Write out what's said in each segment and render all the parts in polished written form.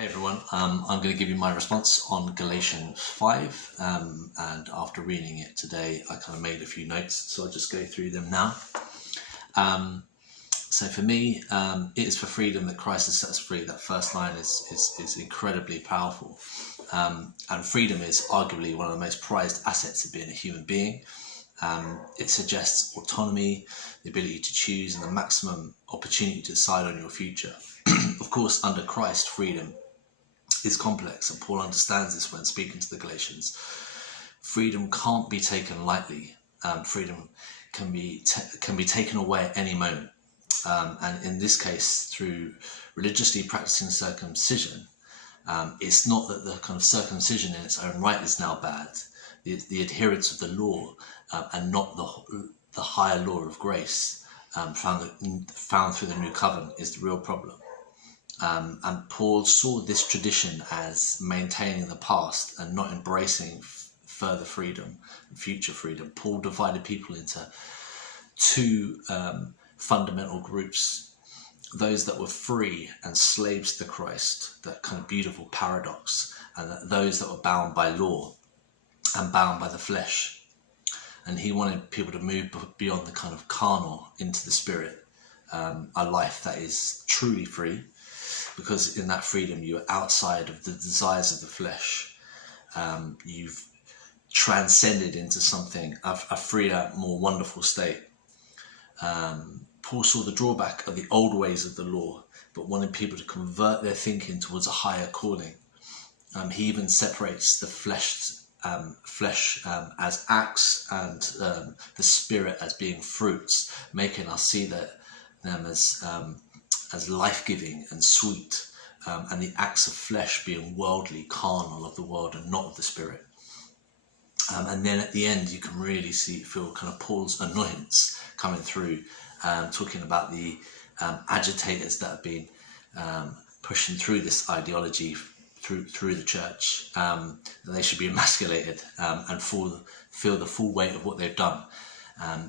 Hey everyone, I'm going to give you my response on Galatians 5, and after reading it today I kind of made a few notes, so I'll just go through them now. So for me, it is for freedom that Christ has set us free. That first line is incredibly powerful, and freedom is arguably one of the most prized assets of being a human being. It suggests autonomy, the ability to choose, and the maximum opportunity to decide on your future. Of course, under Christ, freedom is complex, and Paul understands this when speaking to the Galatians. Freedom can't be taken lightly. Freedom can be taken away at any moment, and in this case, through religiously practicing circumcision. It's not that the kind of circumcision in its own right is now bad. The adherence of the law and not the higher law of grace found through the new covenant is the real problem. And Paul saw this tradition as maintaining the past and not embracing further freedom and future freedom. Paul divided people into two fundamental groups: those that were free and slaves to Christ, that kind of beautiful paradox, and those that were bound by law and bound by the flesh. And he wanted people to move beyond the kind of carnal into the spirit, a life that is truly free, because in that freedom you're outside of the desires of the flesh. You've transcended into something, a freer, more wonderful state. Paul saw the drawback of the old ways of the law, but wanted people to convert their thinking towards a higher calling. He even separates the flesh as acts and the spirit as being fruits, making us see them as life-giving and sweet, and the acts of flesh being worldly, carnal, of the world and not of the spirit. And then at the end you can really feel kind of Paul's annoyance coming through, talking about the agitators that have been pushing through this ideology through the church, that they should be emasculated and feel the full weight of what they've done,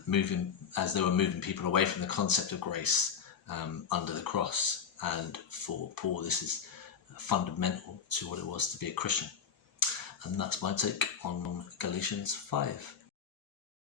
moving as they were moving people away from the concept of grace under the cross. And for Paul, this is fundamental to what it was to be a Christian. And that's my take on Galatians 5.